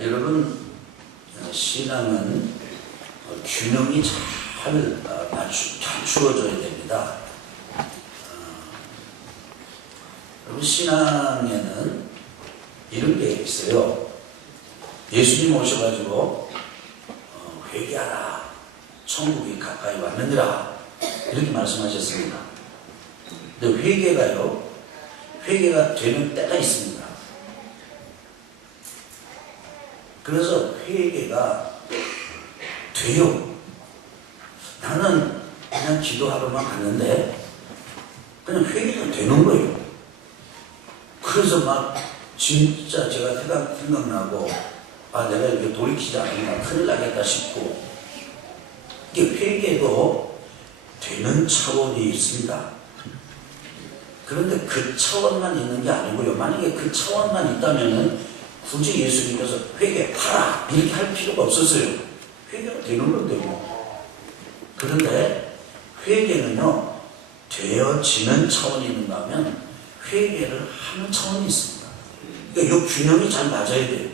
여러분, 신앙은 균형이 잘 갖추어져야 됩니다. 여러분, 신앙에는 이런 게 있어요. 예수님 오셔가지고 회개하라, 천국이 가까이 왔느니라, 이렇게 말씀하셨습니다. 근데 회개가 되는 때가 있습니다. 그래서 회개가 돼요. 나는 그냥 기도하러만 갔는데 그냥 회개가 되는 거예요. 그래서 막 진짜 제가 생각나고 내가 이렇게 돌이키지 않으면 큰일 나겠다 싶고, 이게 회개도 되는 차원이 있습니다. 그런데 그 차원만 있는 게 아니고요. 만약에 그 차원만 있다면은 굳이 예수님께서 회개하라 이렇게 할 필요가 없었어요. 회개가 되는 건데 뭐. 그런데 회개는요, 되어지는 차원이 있는가 하면 회개를 하는 차원이 있습니다. 그러니까 이 균형이 잘 맞아야 돼요.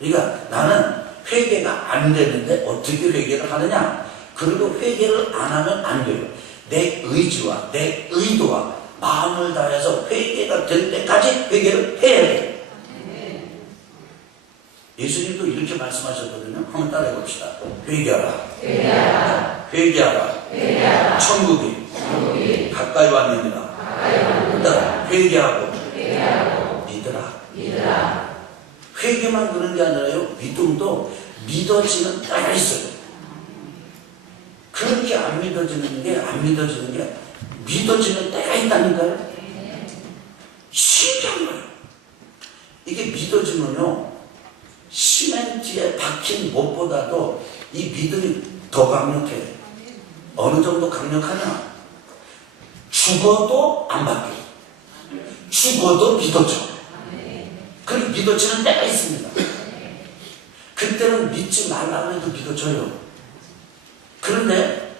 그러니까 나는 회개가 안 되는데 어떻게 회개를 하느냐? 그리고 회개를 안 하면 안 돼요. 내 의지와 내 의도와 마음을 다해서 회개가 될 때까지 회개를 해야 돼요. 예수님도 이렇게 말씀하셨거든요. 한번 따라해 봅시다. 회개하라. 회개하라. 회개하라. 회개하라. 천국이 가까이 왔느니라. 회개하고 믿으라. 회개만 그런 게 아니라요, 믿음도 믿어지는 때가 있어요. 그렇게 안 믿어지는 게 믿어지는 때가 있다니까요. 신기한 거예요. 이게 믿어지면요, 시멘트에 박힌 못보다도 이 믿음이 더 강력해. 어느 정도 강력하냐? 죽어도 안 바뀌어. 죽어도 믿어져. 그리고 믿어지는 때가 있습니다. 그때는 믿지 말라고 해도 믿어져요. 그런데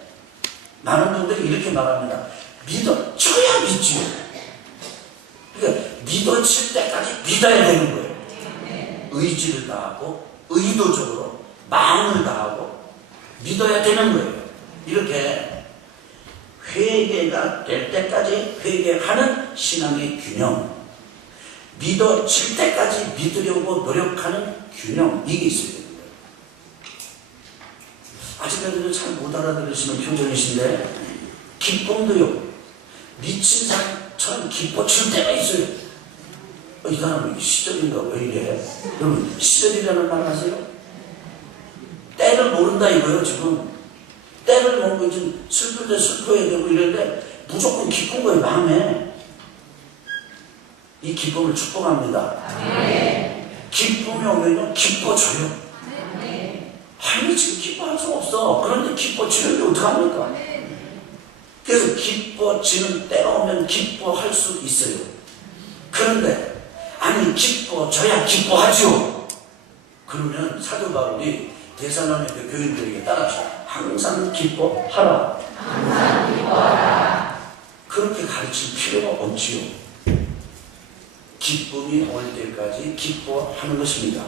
많은 분들이 이렇게 말합니다. 믿어져야 믿지요. 그러니까 믿어질 때까지 믿어야 되는 거예요. 의지를 다하고 의도적으로 마음을 다하고 믿어야 되는 거예요. 이렇게 회개가 될 때까지 회개하는 신앙의 균형, 믿어질 때까지 믿으려고 노력하는 균형, 이게 있어야 됩니다. 아직까지도 잘 못 알아들으시는 표정이신데, 기쁨도요, 미친 사람처럼 기뻐질 때가 있어요. 이 사람은 시절인가 왜 이래? 여러분, 시절이라는 말 아세요? 때를 모른다 이거예요. 지금 때를 모르고 지금 슬플 때 슬퍼야 되고 이런데 무조건 기쁜 거예요. 마음에. 이 기쁨을 축복합니다. 기쁨이 오면요, 기뻐져요. 아니, 지금 기뻐할 수 없어. 그런데 기뻐지는데 어떡합니까? 그래서 기뻐지는 때가 오면 기뻐할 수 있어요. 그런데 아니, 기뻐져야 기뻐하죠. 그러면 사도 바울이 데살로니가 교인들에게 따라합시다. 항상 기뻐하라. 항상 기뻐하라. 그렇게 가르칠 필요가 없지요. 기쁨이 올 때까지 기뻐하는 것입니다.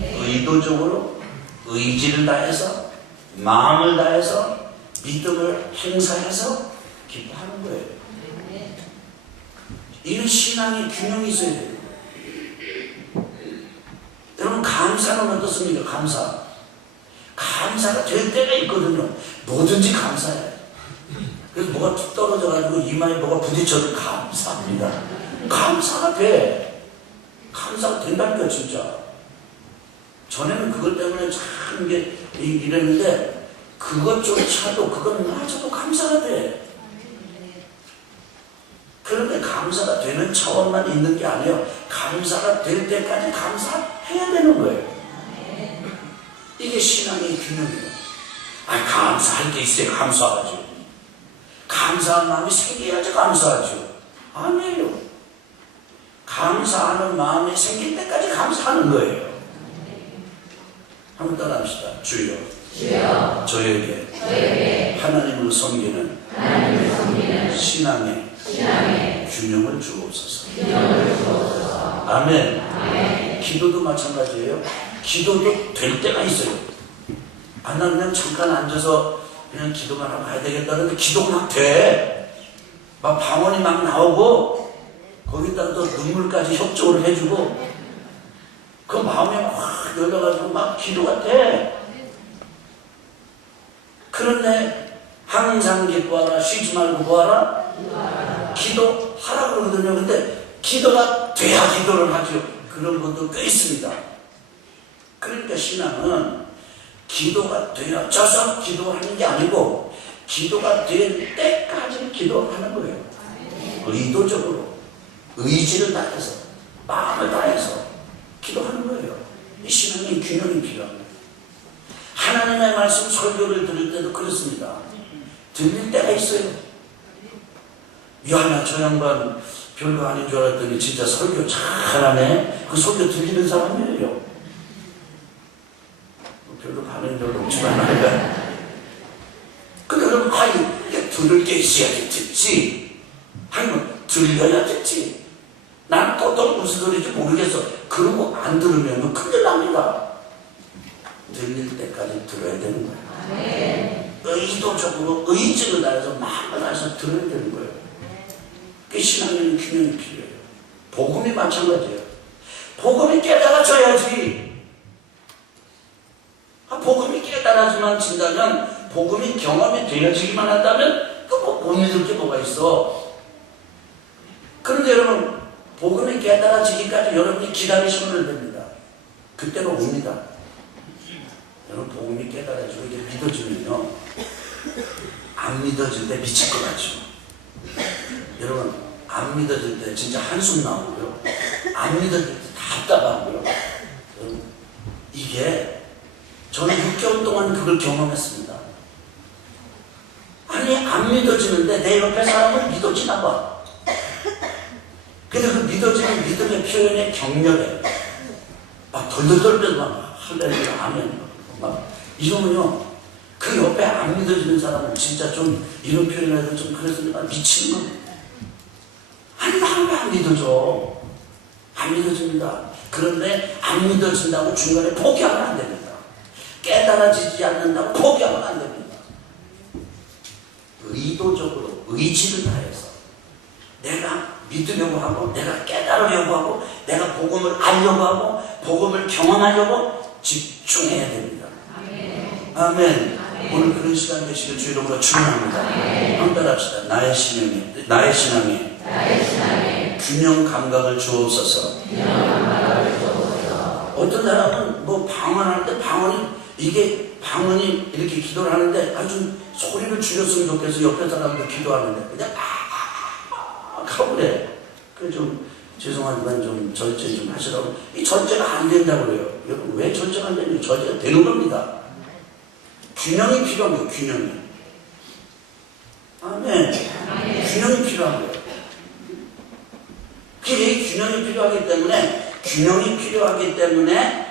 의도적으로 의지를 다해서 마음을 다해서 믿음을 행사해서 기뻐하는 거예요. 이런 신앙의 균형이 있어야 돼요. 여러분, 감사는 어떻습니까? 감사가 될 때가 있거든요. 뭐든지 감사해. 그래서 뭐가 툭 떨어져가지고 이마에 뭐가 부딪혀도 감사합니다. 감사가 돼. 감사가 된다니까, 진짜. 전에는 그것 때문에 참 이랬는데, 그것조차도, 그것마저도 감사가 돼. 그런데 감사가 되는 차원만 있는 게 아니에요. 감사가 될 때까지 감사해야 되는 거예요. 이게 신앙의 균형이에요. 감사할 때 있어야 감사하죠. 감사한 마음이 생겨야지 감사하죠. 아니에요. 감사하는 마음이 생길 때까지 감사하는 거예요. 한번 따라합시다. 주여, 저에게 하나님을 섬기는 신앙의 균형을 주옵소서. 아멘. 기도도 마찬가지예요. 기도도 될 때가 있어요. 아, 나 그냥 잠깐 앉아서 그냥 기도만 하고 가야 되겠다는데 기도가 막 돼. 막 방언이 막 나오고 거기다가 또 눈물까지 협조를 해주고 그 마음이 확 열려가지고 막 기도가 돼. 그런데 항상 기도하라, 쉬지 말고 뭐하라? 기도하라 그러거든요. 근데 기도가 돼야 기도를 하죠. 그런 것도 꽤 있습니다. 그러니까 신앙은 기도가 되어져서 기도하는 게 아니고 기도가 될 때까지 기도하는 거예요. 의도적으로 의지를 다해서 마음을 다해서 기도하는 거예요. 이 신앙의 균형이 필요합니다. 하나님의 말씀 설교를 들을 때도 그렇습니다. 들릴 때가 있어요. 야, 저 양반 별거 아닌 줄 알았더니 진짜 설교 잘하네. 그 설교 들리는 사람이에요. 별로 반응이 별로 없지만 말이야. 근데 그럼 들을 게 있어야지 듣지. 아니면 들려야 듣지. 난 또 무슨 소리인지 모르겠어. 그러고 안 들으면 큰일 납니다. 들릴 때까지 들어야 되는 거예요. 의도적으로 의지를 다해서 마음을 다해서 들어야 되는 거예요. 그게 신앙에는 균형이 필요해요. 복음이 마찬가지예요. 복음이 깨달아져야지. 복음이 깨달아진다면, 복음이 경험이 되어지기만 한다면 못 믿을 게 뭐가 있어. 그런데 여러분, 복음이 깨달아지기까지 여러분이 기다리시면 됩니다. 그때가 옵니다. 여러분, 복음이 깨달아지고 이게 믿어지면요, 안 믿어질 때 미칠 것 같죠. 여러분, 안 믿어질 때 진짜 한숨 나오고요, 안 믿어질 때 답답하고요. 여러분, 이게 저는 6개월 동안 그걸 경험했습니다. 아니, 안 믿어지는데 내 옆에 사람은 믿어지나 봐. 근데 그 믿어지는 믿음의 표현의 격렬해. 막 덜덜덜 막 할렐루야 아멘 막 이러면요, 그 옆에 안 믿어지는 사람은 진짜 좀 이런 표현을 해도 좀 그래서 미치는 거예요. 아니, 나는 왜 안 믿어져? 안 믿어집니다. 그런데 안 믿어진다고 중간에 포기하면 안 됩니다. 깨달아지지 않는다고 포기하면 안 됩니다. 의도적으로 의지를 다해서 내가 믿으려고 하고, 내가 깨달으려고 하고, 내가 복음을 알려고 하고, 복음을 경험하려고 집중해야 됩니다. 아멘. 아멘. 오늘 그런 시간 되시길 주 이름으로 축원합니다. 한번 합시다. 나의 신앙에 균형 감각을 주옵소서. 어떤 사람은 뭐 방언할 때 방언이 이렇게 기도를 하는데 아주 소리를 줄였으면 좋겠어. 옆에 사람도 기도하는데 그냥 하고 그래. 그 좀 죄송하지만 좀 절제 좀 하시라고. 이 절제가 안 된다고 그래요. 여러분, 왜 절제가 안 되냐면 절제가 되는 겁니다. 균형이 필요한 거예요. 균형이. 아멘. 균형이 필요한 거예요. 이 균형이 필요하기 때문에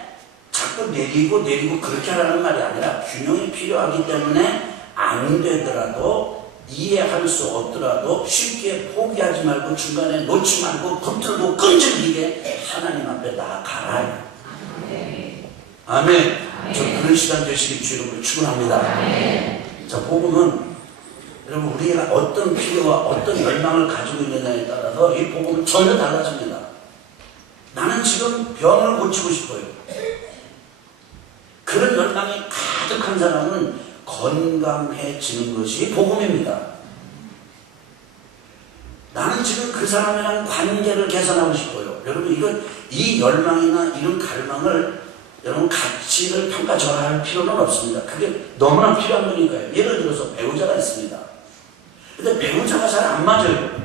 자꾸 내리고 그렇게 하라는 말이 아니라, 균형이 필요하기 때문에 안 되더라도, 이해할 수 없더라도 쉽게 포기하지 말고, 중간에 놓지 말고 붙들고 끈질기게 하나님 앞에 나아가라. 아멘. 저 그런 시간 되시길 주 이름으로 축원합니다. 자, 복음은 여러분, 우리가 어떤 필요와 어떤 열망을 가지고 있느냐에 따라서 이 복음은 전혀 달라집니다. 나는 지금 병을 고치고 싶어요. 그런 열망이 가득한 사람은 건강해지는 것이 복음입니다. 나는 지금 그 사람이랑 관계를 개선하고 싶어요. 여러분, 이 열망이나 이런 갈망을 여러분 가치를 평가절하할 필요는 없습니다. 그게 너무나 필요한 거니까요. 예를 들어서 배우자가 있습니다. 근데 배우자가 잘 안 맞아요.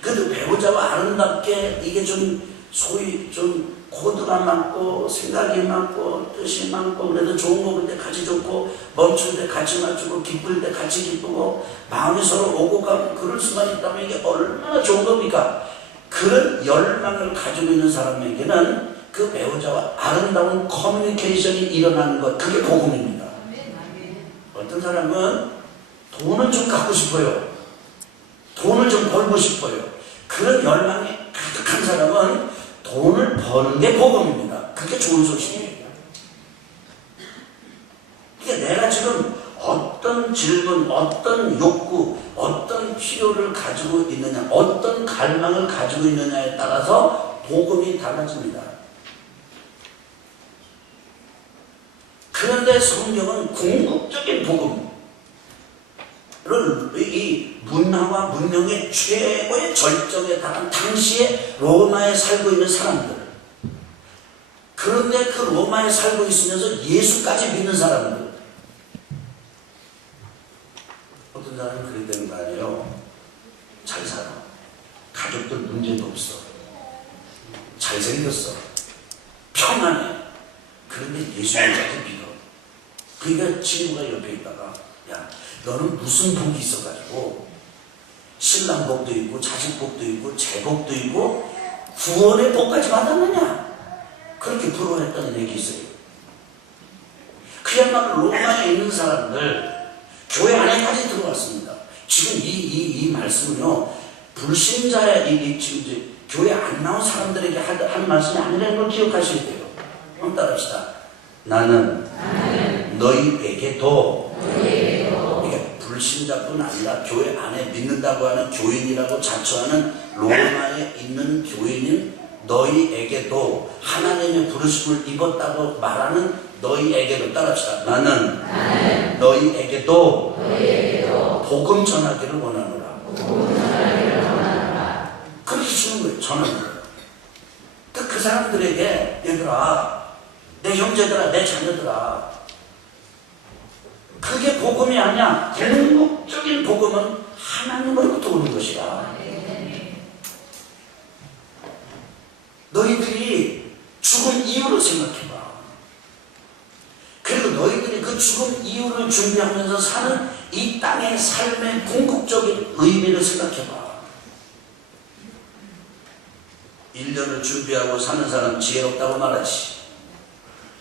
근데 배우자와 아름답게 이게 좀 소위 좀 코드가 맞고 생각이 맞고 뜻이 맞고, 그래도 좋은 거 볼 때 같이 좋고, 멈출 때 같이 맞추고, 기쁠 때 같이 기쁘고, 마음이 서로 오고 가고 그럴 수만 있다면 이게 얼마나 좋은 겁니까? 그런 열망을 가지고 있는 사람에게는 그 배우자와 아름다운 커뮤니케이션이 일어나는 것, 그게 복음입니다. 어떤 사람은 돈을 좀 갖고 싶어요. 돈을 좀 벌고 싶어요. 그런 열망이 가득한 사람은 돈을 버는 게 복음입니다. 그게 좋은 소식이에요. 질문, 어떤 욕구, 어떤 필요를 가지고 있느냐, 어떤 갈망을 가지고 있느냐에 따라서 복음이 달라집니다. 그런데 성경은 궁극적인 복음을, 이 문화와 문명의 최고의 절정에 달한 당시에 로마에 살고 있는 사람들, 그런데 그 로마에 살고 있으면서 예수까지 믿는 사람들, 어떤 사람은 그렇게 되는 거 아니에요. 잘 살아, 가족들 문제도 없어, 잘생겼어, 평안해. 그런데 예수님까지 믿어. 그러니까 친구가 옆에 있다가, 야, 너는 무슨 복이 있어가지고 신랑 복도 있고 자식 복도 있고 재복도 있고 구원의 복까지 받았느냐, 그렇게 부러워했다는 얘기 있어요. 그야말로 로마에 있는 사람들 교회 안에까지 들어왔습니다. 지금 이 말씀은요, 불신자의 지금 이제 교회 안 나온 사람들에게 한 말씀이 아니라는 걸 기억하셔야 돼요. 한번 따라합시다. 나는 너희에게도, 그러니까 불신자뿐 아니라 교회 안에 믿는다고 하는 교인이라고 자처하는 로마에 있는 교인인 너희에게도, 하나님의 부르심을 입었다고 말하는 너희에게도, 따라합시다. 나는 너희에게도 복음 전하기를 원하노라. 그렇게 주는 거예요. 전하는 거예요. 그 사람들에게, 얘들아, 내 형제들아, 내 자녀들아, 그게 복음이 아니야. 궁극적인 복음은 하나님으로부터 오는 것이야. 너희들이 죽음 이유를 생각해봐. 그리고 너희들이 그 죽음 이유를 준비하면서 사는 이 땅의 삶의 궁극적인 의미를 생각해봐. 1년을 준비하고 사는 사람 지혜롭다고 말하지,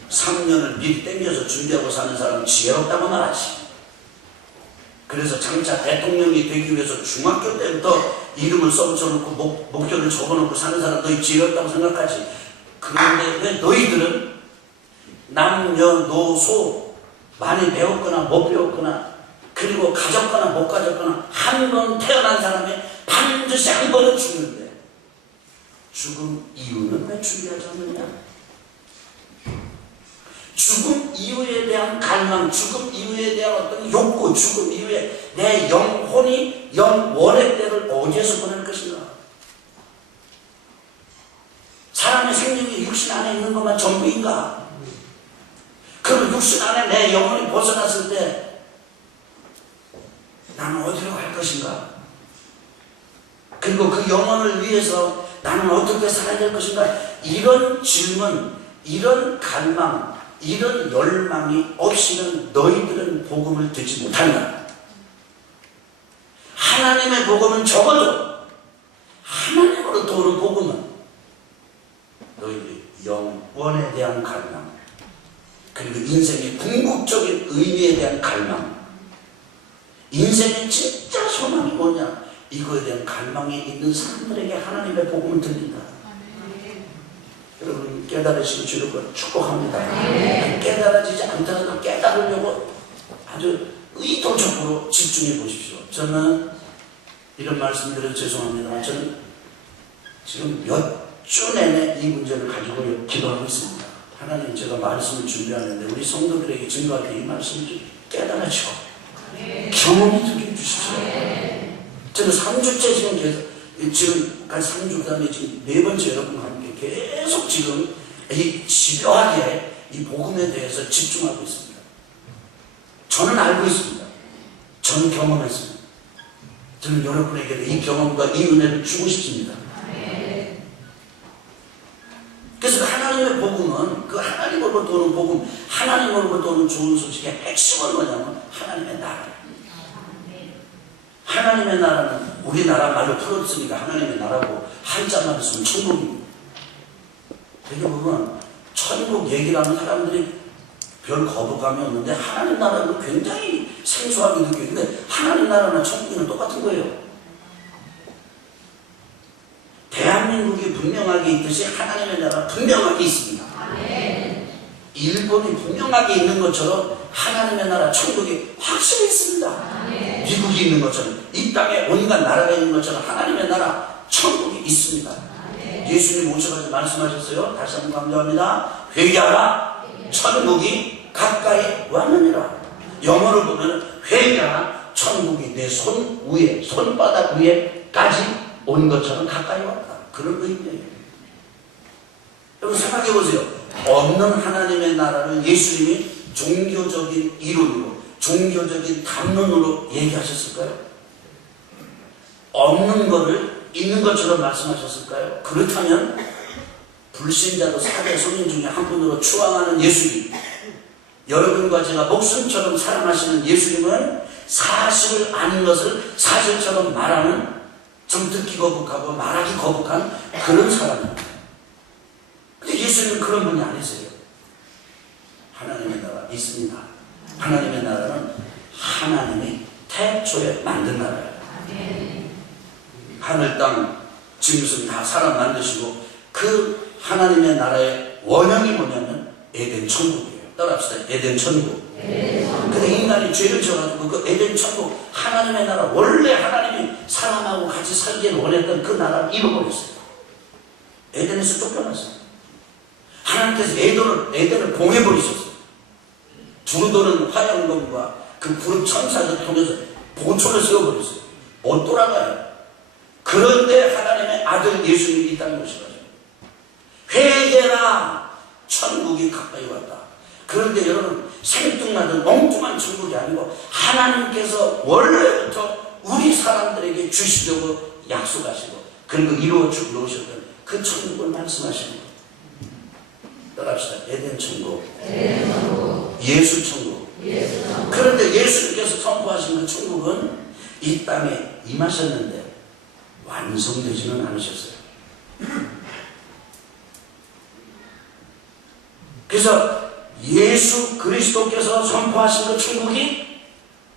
3년을 미리 땡겨서 준비하고 사는 사람 지혜롭다고 말하지. 그래서 장차 대통령이 되기 위해서 중학교 때부터 이름을 써붙여놓고 목표를 적어놓고 사는 사람 너희 지혜롭다고 생각하지. 그런데 왜 너희들은 남녀노소 많이 배웠거나 못 배웠거나, 그리고 가졌거나 못 가졌거나, 한 번 태어난 사람이 반드시 한 번은 죽는데 죽음 이유는 왜 준비하지 않느냐? 죽음 이후에 대한 갈망, 죽음 이후에 대한 어떤 욕구, 죽음 이후에 내 영혼이 영원의 때를 어디에서 보낼 것인가? 사람의 생명이 육신 안에 있는 것만 전부인가? 그럼 육신 안에 내 영혼이 벗어났을 때 나는 어디로 갈 것인가? 그리고 그 영혼을 위해서 나는 어떻게 살아야 될 것인가? 이런 질문, 이런 갈망, 이런 열망이 없이는 너희들은 복음을 듣지 못한다. 하나님의 복음은 적어도, 하나님으로부터 오는 복음은 너희들이 영원에 대한 갈망, 그리고 인생의 궁극적인 의미에 대한 갈망, 인생의 진짜 소망이 뭐냐, 이거에 대한 갈망이 있는 사람들에게 하나님의 복음은 들린다. 여러분 깨달으시기 주를 축복합니다. 깨달아지지 않더라도 깨달으려고 아주 의도적으로 집중해 보십시오. 저는 이런 말씀드려서 죄송합니다만, 저는 지금 몇 주 내내 이 문제를 가지고 기도하고 있습니다. 하나님, 제가 말씀을 준비하는데 우리 성도들에게 증거할 때 이 말씀을 좀 깨달아지고 경험이 되게 해주십시오. 저는 3주째 지금까지 3주 다음에 지금 4번째 여러분과 함께 계속 지금 이 집요하게 이 복음에 대해서 집중하고 있습니다. 저는 알고 있습니다. 저는 경험했습니다. 저는 여러분에게도 이 경험과 이 은혜를 주고 싶습니다. 그래서 하나님의 복음은, 그 하나님으로부터 오는 복음, 하나님으로부터 오는 좋은 소식의 핵심은 뭐냐면 하나님의 나라예요. 하나님의 나라는 우리나라 말로 풀었으니까 하나님의 나라고, 한자말로 쓰면 천국입니다. 되게 보면 천국 얘기를 하는 사람들이 별 거부감이 없는데 하나님 나라는 굉장히 생소하게 느껴지는데, 하나님 나라나 천국이는 똑같은 거예요. 대한민국이 분명하게 있듯이 하나님의 나라 분명하게 있습니다. 일본이 분명하게 있는 것처럼 하나님의 나라 천국이 확실히 있습니다. 미국이 있는 것처럼 이 땅에 온갖 나라가 있는 것처럼 하나님의 나라 천국이 있습니다. 예수님 오셔가지고 말씀하셨어요. 다시 한번 강조합니다. 회개하라, 천국이 가까이 왔느니라. 영어를 보면 회개하라, 천국이 내 손 위에, 손바닥 위에까지 온 것처럼 가까이 왔다. 그런 의미예요. 여러분 생각해 보세요. 없는 하나님의 나라를 예수님이 종교적인 이론으로, 종교적인 담론으로 얘기하셨을까요? 없는 것을 있는 것처럼 말씀하셨을까요? 그렇다면 불신자도 4대 손님 중에 한 분으로 추앙하는 예수님, 여러분과 제가 목숨처럼 사랑하시는 예수님은 사실을 아는 것을 사실처럼 말하는, 좀 듣기 거북하고 말하기 거북한 그런 사람입니다. 근데 예수님은 그런 분이 아니세요. 하나님의 나라 있습니다. 하나님의 나라는 하나님이 태초에 만든 나라예요. 하늘 땅 짐승 다 사람 만드시고 그 하나님의 나라의 원형이 뭐냐면 에덴 천국이에요. 따라합시다. 에덴 천국. 근데 인간이 죄를 져가지고 그 에덴 천국, 하나님의 나라, 원래 하나님이 사람하고 같이 살기를 원했던 그 나라를 잃어버렸어요. 에덴에서 쫓겨났어요. 하나님께서 에덴을 봉해버리셨어요. 두루도는 화양검과 그 구름 천사를 통해서 보초를 세워버렸어요. 못 돌아가요. 그런데 하나님의 아들 예수님이 이 땅에 오셔가지고 회개라, 천국이 가까이 왔다. 그런데 여러분 생뚱맞은 엉뚱한 천국이 아니고 하나님께서 원래부터 우리 사람들에게 주시려고 약속하시고 그리고 이루어 주고 오셨던 그 천국을 말씀하시는 거예요. 따라합시다. 에덴 천국, 예수 천국. 그런데 예수님께서 선포하신 그 천국은 이 땅에 임하셨는데 완성되지는 않으셨어요. 그래서 예수 그리스도께서 선포하신 그 천국이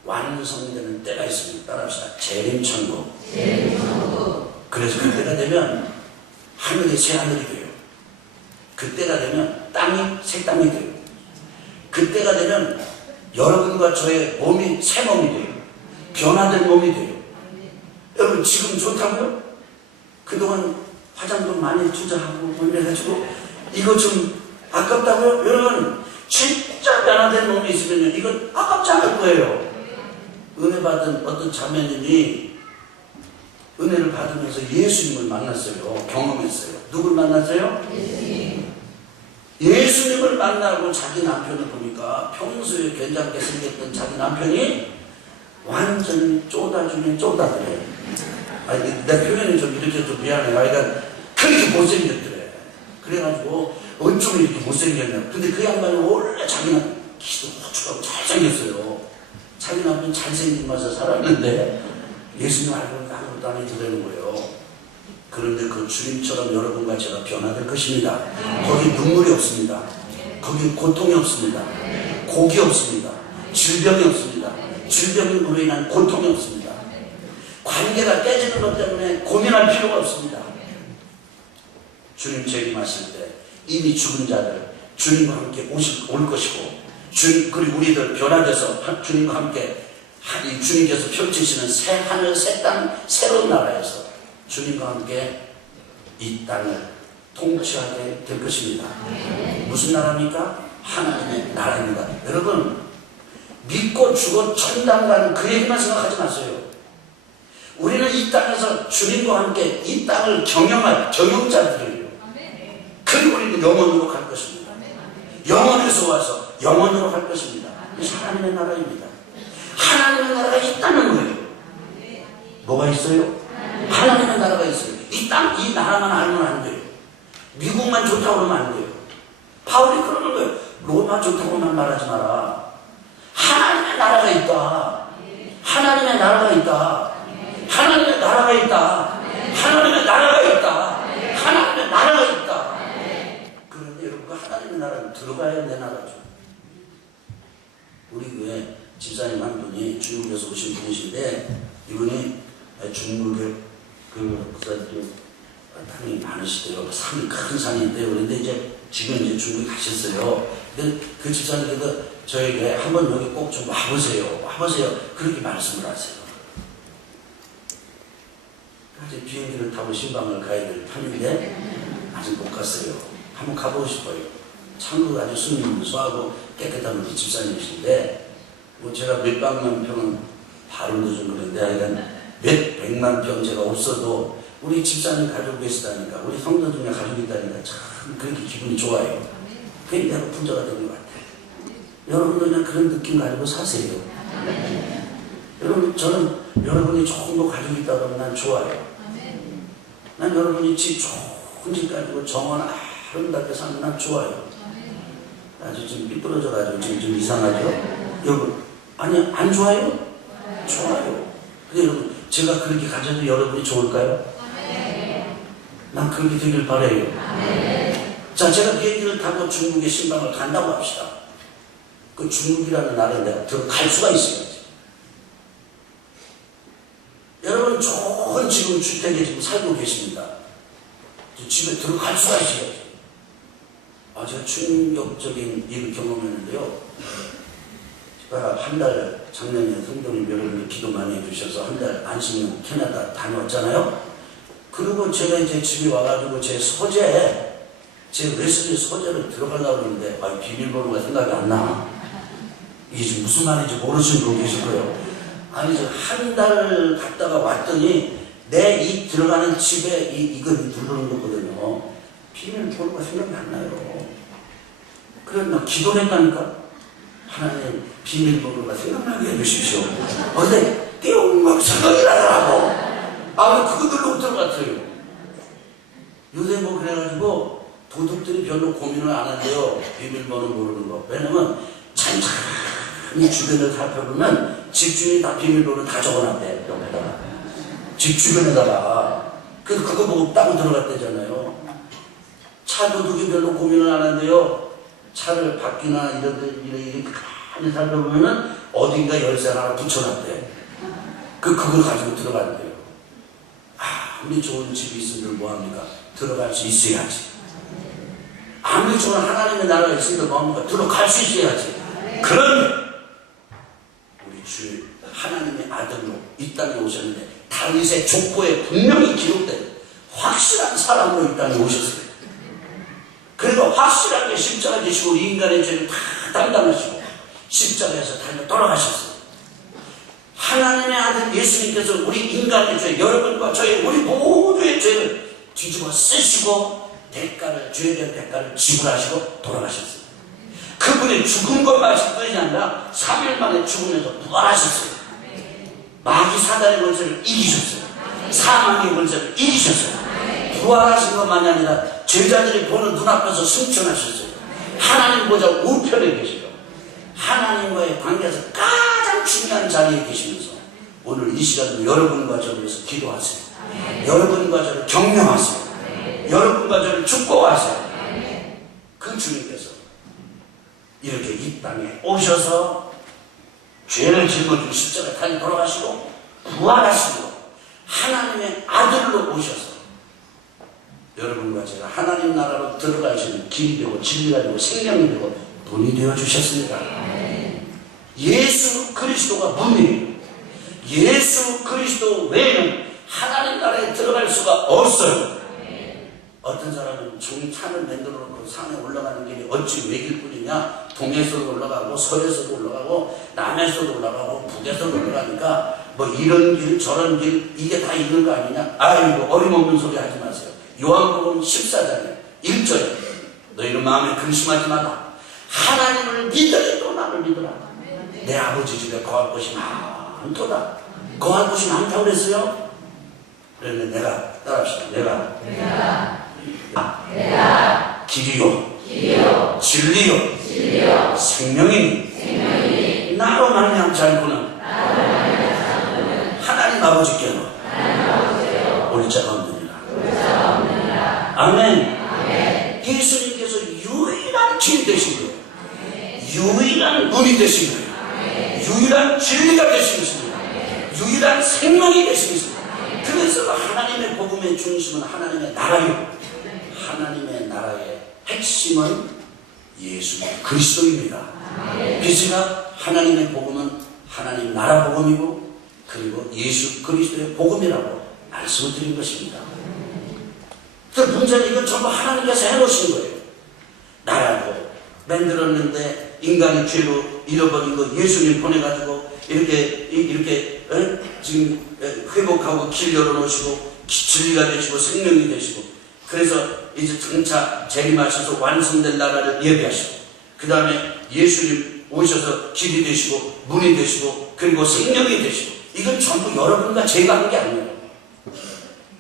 완성되는 때가 있습니다. 따라합시다. 재림 천국. 그래서 그때가 되면 하늘이 새 하늘이 돼요. 그때가 되면 땅이 새 땅이 돼요. 그때가 되면 여러분과 저의 몸이 새 몸이 돼요. 변화된 몸이 돼요. 여러분 지금 좋다고요? 그동안 화장도 많이 투자하고 뭐 이래가지고 이거 좀 아깝다고요? 여러분 진짜 변화된 몸이 있으면 이건 아깝지 않을 거예요. 은혜 받은 어떤 자매님이 은혜를 받으면서 예수님을 만났어요. 경험했어요. 누굴 만났어요? 예수님을 만나고 자기 남편을 보니까 평소에 괜찮게 생겼던 자기 남편이 완전히 쪼다 중에 쪼다더래. 아니, 내 표현이 좀 이렇게 좀 미안해요. 그러니까 그렇게 못생겼더래. 그래가지고 어쩜 이렇게 못생겼냐. 근데 그 양반이 원래 자기는 키도 호축하고 잘생겼어요. 자기 남편 잘생긴 맛에 살았는데 예수님 알고는 아무것도 안 해주려는 거예요. 그런데 그 주님처럼 여러분과 제가 변화될 것입니다. 거기 눈물이 없습니다. 거기 고통이 없습니다. 곡이 없습니다. 질병이 없습니다. 질병으로 인한 고통이 없습니다. 관계가 깨지는 것 때문에 고민할 필요가 없습니다. 주님 재림하실 때 이미 죽은 자들 주님과 함께 올 것이고 그리고 우리들 변화돼서 주님과 함께 주님께서 펼치시는 새 하늘 새 땅 새로운 나라에서 주님과 함께 이 땅을 통치하게 될 것입니다. 무슨 나라입니까? 하나님의 나라입니다. 여러분 믿고 죽어 천당 가는 그 얘기만 생각하지 마세요. 우리는 이 땅에서 주님과 함께 이 땅을 경영할 경영자들이에요. 그리고 우리는 영원으로 갈 것입니다. 영원에서 와서 영원으로 갈 것입니다. 그것이 하나님의 나라입니다. 하나님의 나라가 있다는 거예요. 뭐가 있어요? 하나님의 나라가 있어요. 이 나라만 알면 안 돼요. 미국만 좋다고 그러면 안 돼요. 바울이 그러는 거예요. 로마 좋다고만 말하지 마라. 하나님의 나라가 있다. 하나님의 나라가 있다. 하나님의 나라가 있다. 하나님의 나라가 있다. 하나님의 나라가 있다. 그런데 여러분 그 하나님의 나라는 들어가야 내 나라죠. 우리 교회 집사님 한 분이 중국에서 오신 분이신데 이분이 중국의 그 목사들이 땅이 많으시대요. 산이 큰 산인데요. 그런데 이제 지금 이제 중국에 가셨어요. 근데 그 집사님께서 저에게 한번 여기 꼭 좀 와보세요. 와보세요. 그렇게 말씀을 하세요. 아직 비행기를 타고 신방을 가야 될 판인데 아직 못 갔어요. 한번 가보고 싶어요. 참고 아주 순수하고 깨끗한 우리 집사님이신데 뭐 제가 몇 백만 평은 발음도 좀 그런데 하여간 몇 백만 평 제가 없어도 우리 집사님 가지고 계시다니까 우리 성도 중에 가지고 있다니까 참 그렇게 기분이 좋아요. 그게 내가 분자가 되는 것 같아요. 여러분도 그냥 그런 느낌 가지고 사세요. 여러분 저는 여러분이 조금 더 가지고 있다 그러면 난 좋아요. 난 여러분이 집 좋은 집 가지고 정원 아름답게 사는 난 좋아요. 아주 좀 삐뚤어져가지고 지금 좀 이상하죠? 여러분 아니 안 좋아요? 좋아요. 근데 여러분 제가 그렇게 가져도 여러분이 좋을까요? 난 그렇게 되길 바라요. 자 제가 비행기를 타고 중국의 신방을 간다고 합시다. 그 중국이라는 나라에 내가 들어갈 수가 있어야지. 여러분 좋은 지금 주택에 지금 살고 계십니다. 집에 들어갈 수가 있어야지. 제가 충격적인 일을 경험했는데요. 제가 한 달 작년에 성도님 여러분이 기도 많이 해주셔서 한 달 안식년 캐나다 다녀왔잖아요. 그리고 제가 이제 집에 와가지고 제 서재에 제 웨슬리 서재를 들어가려고 그러는데 비밀번호가 생각이 안 나. 이게 지금 무슨 말인지 모르시는 분 계실 거예요. 아니 한 달 갔다가 왔더니 내 이 들어가는 집에 이건 누르는 거거든요. 비밀번호가 생각이 안 나요. 그래서 막 기도를 했다니까. 하나님 비밀번호가 생각나게 해주십시오. 근데 띄엄막 생각이 나더라고. 그거 누르고 들어갔어요. 요새 뭐 그래가지고 도둑들이 별로 고민을 안 한대요. 비밀번호 모르는 거. 왜냐면 찬찬히 주변을 살펴보면 집주인이 다 비밀번호 다 적어놨대. 옆에다가. 집 주변에다가. 그래서 그거 보고 따고 들어갔대잖아요. 차 도둑이 별로 고민을 안 한대요. 차를 바퀴나 이런 데 가만히 살펴보면은 어딘가 열쇠 하나 붙여놨대. 그걸 가지고 들어간대요. 아무리 좋은 집이 있으면 뭐합니까? 들어갈 수 있어야지. 아무리 좋은 하나님의 나라가 있으면 뭐합니까? 들어갈 수 있어야지. 그런데 우리 주 하나님의 아들로 이 땅에 오셨는데 다윗의 족보에 분명히 기록된 확실한 사람으로 이 땅에 오셨어요. 그리고 확실하게 십자가 지시고 인간의 죄를 다 담당하시고 십자가에서 달려 돌아가셨어요. 하나님의 아들 예수님께서 우리 인간의 죄, 여러분과 저의 우리 모두의 죄를 뒤집어 쓰시고 대가를, 죄에 대한 대가를 지불하시고 돌아가셨어요. 그분이 죽은 것 마실 뿐이 아니라 3일 만에 죽으면서 부활하셨어요. 마귀 사단의 권세를 이기셨어요. 사망의 권세를 이기셨어요. 부활하신 것만이 아니라 제자들이 보는 눈앞에서 승천하셨어요. 하나님 보좌 우편에 계시고 하나님과의 관계에서 가장 중요한 자리에 계시면서 오늘 이 시간도 여러분과 저를 위해서 기도하세요. 여러분과 저를 격려하세요. 여러분과 저를 축복하세요. 그 주님께서 이렇게 이 땅에 오셔서 죄를 짊어지고 십자가에 달려 돌아가시고 부활하시고 하나님의 아들로 오셔서 여러분과 제가 하나님 나라로 들어갈 수 있는 길이 되고 진리가 되고 생명이 되고 문이 되어 주셨습니다. 예수 그리스도가 문이에요. 예수 그리스도 외에는 하나님 나라에 들어갈 수가 없어요. 어떤 사람은 종탄을 만들어 놓고 산에 올라가는 길이 어찌 외길 뿐이냐. 동에서도 올라가고 서에서도 올라가고 남에서도 올라가고 북에서도 올라가니까 뭐 이런 길 저런 길 이게 다 있는 거 아니냐. 아이고 어림없는 소리 하지 마세요. 요한복음 14장에 1절에 너희는 마음에 근심하지 마라. 하나님을 믿으리도 나를 믿으라. 내 아버지 집에 거할 곳이 많도다. 거할 곳이 많다고 그랬어요. 그런데 내가 따라합시다. 내가 길이요 진리요 생명이니 나로 말미암지 않고는 하나님 아버지께로 올 자가 없느니라. 아멘. 예수님께서 유일한 길 되신 거예요. 유일한 문이 되신 거예요. 유일한 진리가 되신 것입니다. 유일한 생명이 되신 것입니다. 그래서 하나님의 복음의 중심은 하나님의 나라요. 하나님의 나라의 핵심은 예수 그리스도입니다. 그래서 하나님의 복음은 하나님 나라 복음이고 그리고 예수 그리스도의 복음이라고 말씀을 드린 것입니다. 그 문제는 이건 전부 하나님께서 해놓으신 거예요. 나라도 만들었는데 인간이 죄로 잃어버린 거 예수님 보내가지고 이렇게 지금 회복하고 길 열어놓으시고 진리가 되시고 생명이 되시고 그래서 이제 장차 재림하셔서 완성된 나라를 예비하시고 그 다음에 예수님 오셔서 길이 되시고 문이 되시고 그리고 생명이 되시고 이건 전부 여러분과 제가 한 게 아니에요.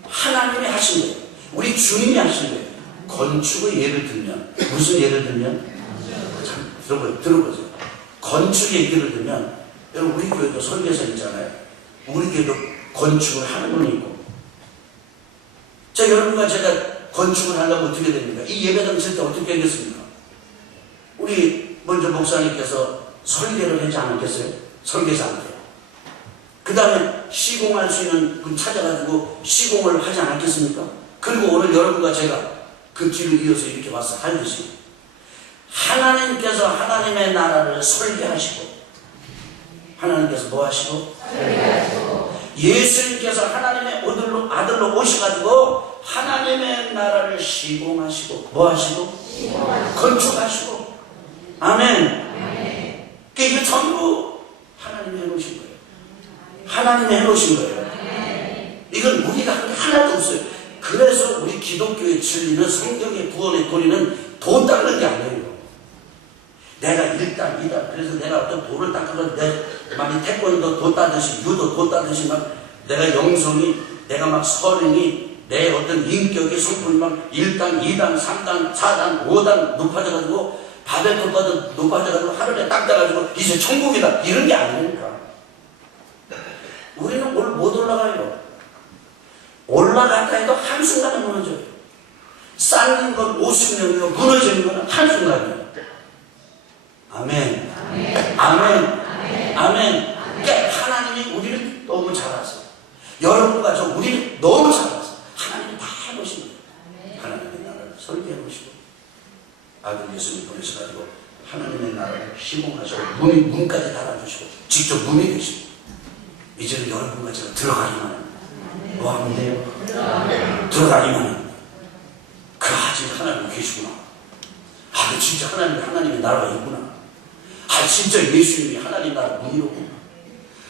하나님이 하신 거예요. 우리 주님이 하신 거예요. 건축의 예를 들면 무슨 예를 들면 참 들어보세요. 건축 얘기를 들면 여러분 우리 교회도 설계사 있잖아요. 우리 교회도 건축을 하는 분이 있고 자 여러분과 제가 건축을 하려면 어떻게 됩니까? 이 예배당 칠 때 어떻게 하겠습니까? 우리 먼저 목사님께서 설계를 하지 않았겠어요? 설계사한테. 그 다음에 시공할 수 있는 분 찾아가지고 시공을 하지 않았겠습니까? 그리고 오늘 여러분과 제가 그 길을 이어서 이렇게 와서 하듯이 하나님께서 하나님의 나라를 설계하시고 하나님께서 뭐 하시고? 설계하시고 예수님께서 하나님의 아들로 오셔가지고 하나님의 나라를 시공하시고 뭐 하시고? 시공하시고 건축하시고 아멘. 이게 전부 하나님이 해놓으신 거예요. 하나님이 해놓으신 거예요. 이건 우리가 한 게 하나도 없어요. 그래서 우리 기독교의 진리는 성경의 구원의 도리는 돈 닦는 게 아니에요. 내가 1단, 2단 그래서 내가 어떤 돈을 닦아서 많이 태권도 돈 따듯이 유도 돈 따듯이 막 내가 영성이 내가 막 설행이 내 어떤 인격이 성품이 막 1단, 2단, 3단, 4단, 5단 높아져가지고 바벨탑보다 높아져가지고 하늘에 딱 닿아가지고 이제 천국이다 이런 게 아니니까 우리는 못 올라가요. 올라갔다 해도 한순간에 무너져요. 쌓는 건 50년이고 무너지는 건 한순간이에요. 아멘. 아멘. 아멘. 아멘. 그러니까 하나님이 우리를 너무 잘 아세요. 여러분과 저 우리를 너무 잘 아세요. 하나님이 다 해보신 거예요. 하나님의 나라를 설계해 보시고 아들 예수님 보내셔가지고 하나님의 나라를 시공하시고 문까지 달아주시고 직접 문이 되시고 이제는 여러분과 제가 들어가기만 합니다. 뭐 하면 돼요? 들어가기만 합니다. 그 아직 하나님 계시구나. 아, 진짜 하나님의 나라가 있구나. 아, 진짜 예수님이 하나님 나라 문이로구나.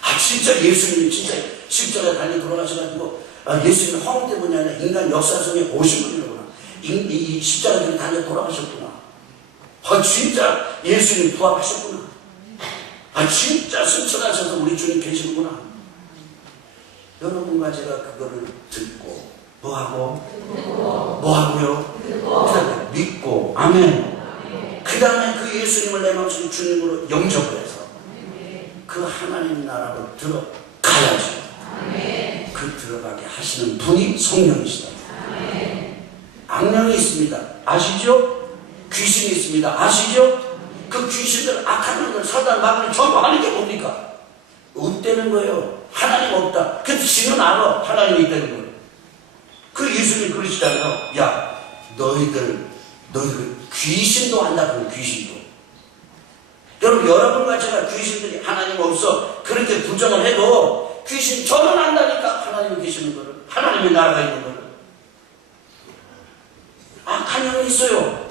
아, 진짜 예수님이 진짜 십자가에 달려 돌아가셔가지고 아, 예수님이 허ung 때문이 아니라 인간 역사 속에 오신 분이로구나. 이 십자가에 달려 돌아가셨구나. 아, 진짜 예수님 부활하셨구나. 아, 진짜 승천하셔서 우리 주님 계시는구나. 여러분과 제가 그거를 듣고 뭐하고요? 그 다음에 믿고 아멘. 그 다음에 그 예수님을 내 마음속에 주님으로 영접을 해서 그 하나님 나라로 들어가야죠. 그 들어가게 하시는 분이 성령이시다. 악령이 있습니다. 아시죠? 귀신이 있습니다. 아시죠? 그 귀신들 악한 놈들 사단 마귀를 전부 하는 게 뭡니까? 없다는 거예요. 하나님 없다. 근데 지는 알아. 하나님이 있다는 거예요. 그 예수님 그러시잖아요. 야, 너희들 귀신도 한다고. 귀신도. 여러분과 제가 귀신들이 하나님 없어 그렇게 부정을 해도 귀신 저는 안다니까. 하나님이 계시는 거를, 하나님의 나라가 있는 거를. 악한 영이 있어요.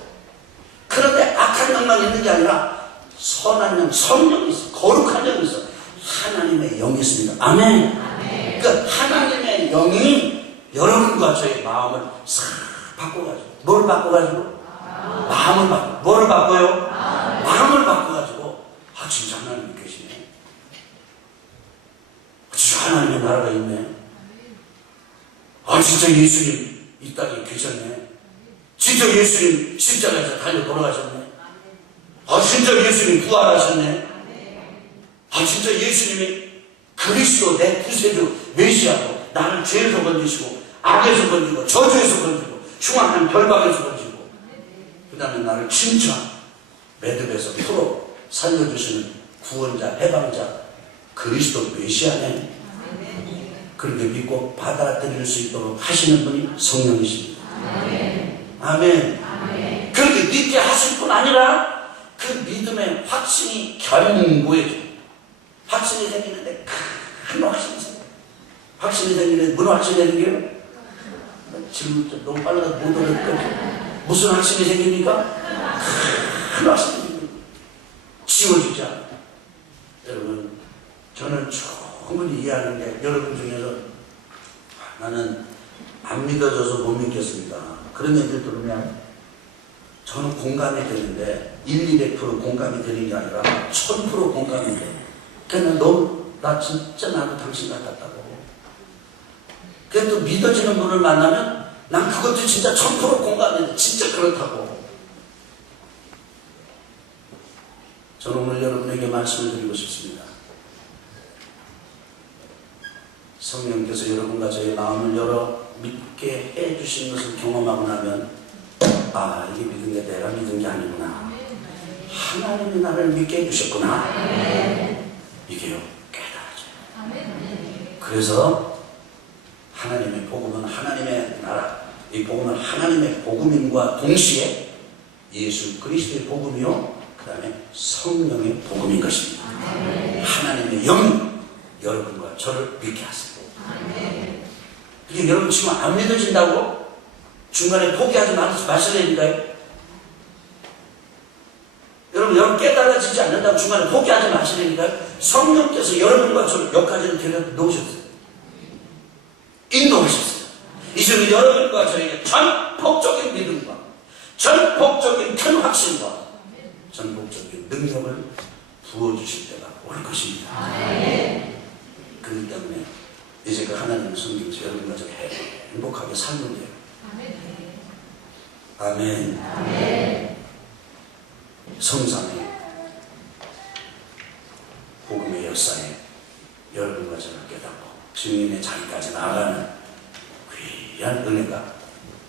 그런데 악한 영만 있는 게 아니라 선한 영, 성령이 있어. 거룩한 영이 있어. 하나님의 영이 있습니다. 아멘. 그러니까 하나님의 영이 여러분과 저의 마음을 싹 바꿔가지고 뭘 바꿔가지고? 마음을 바꿔. 뭐를 바꿔요? 마음을 바꿔가지고 아, 진짜 하나님이 계시네. 진짜 하나님의 나라가 있네. 아, 진짜 예수님 이 땅에 계셨네. 진짜 예수님 십자가에서 달려 돌아가셨네. 아, 진짜 예수님 부활하셨네. 아, 진짜 예수님이 그리스도 내 구세주 메시아고 나를 죄에서 건지시고 악에서 건지고 저주에서 건지고 흉악한 결박에서 건지고 그 다음에 나를 진짜 매듭에서 풀어 살려주시는 구원자 해방자 그리스도 메시아네. 그렇게 믿고 받아들일 수 있도록 하시는 분이 성령이십니다. 아멘. 아멘. 그렇게 믿게 하실 뿐 아니라 그 믿음의 확신이 견고해져. 확신이 생기는데 큰 확신이 생겨요. 확신이 생기는데 무슨 확신이 생겨요? 질문 좀 너무 빨라서 못 알아듣거든요. 무슨 확신이 생깁니까? 큰 확신이 생깁니다. 지워지지 않아요. 여러분, 저는 충분히 이해하는 게 여러분 중에서 나는 안 믿어져서 못 믿겠습니다. 그런 얘기를 들으면 저는 공감이 되는데 200% 공감이 되는 게 아니라 1000% 공감이 돼. 그러니까 나 진짜 나도 당신 같았다고. 그래도 믿어지는 분을 만나면 난 그것도 진짜 1000% 공감이 돼. 진짜 그렇다고. 저는 오늘 여러분에게 말씀을 드리고 싶습니다. 성령께서 여러분과 저의 마음을 열어 믿게 해주신 것을 경험하고 나면 이게 믿은 게 내가 믿은 게 아니구나. 하나님이 나를 믿게 해주셨구나. 이게요, 깨달아져요. 그래서 하나님의 복음은 하나님의 나라, 이 복음은 하나님의 복음임과 동시에 예수 그리스도의 복음이요, 그 다음에 성령의 복음인 것입니다. 하나님의 영이 여러분과 저를 믿게 하세요. 이게 여러분 지금 안 믿어진다고 중간에 포기하지 마시라니까요. 여러분 깨달아지지 않는다고 중간에 포기하지 마시라니까요. 성령께서 여러분과 저를 여기까지는 데려 놓으셨어요. 인도하셨어요. 이제는 여러분과 저에게 전폭적인 믿음과 전폭적인 큰 확신과 전폭적인 능력을 부어주실 때가 올 것입니다. 그렇기 때문에 이제 그 하나님의 성경에서 여러분과 저가 행복하게 살면 돼요. 아멘. 성삼의 복음의 역사에 여러분과 저를 깨닫고 증인의 자리까지 나아가는 귀한 은혜가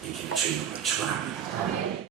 있기를 주님으로 축원합니다.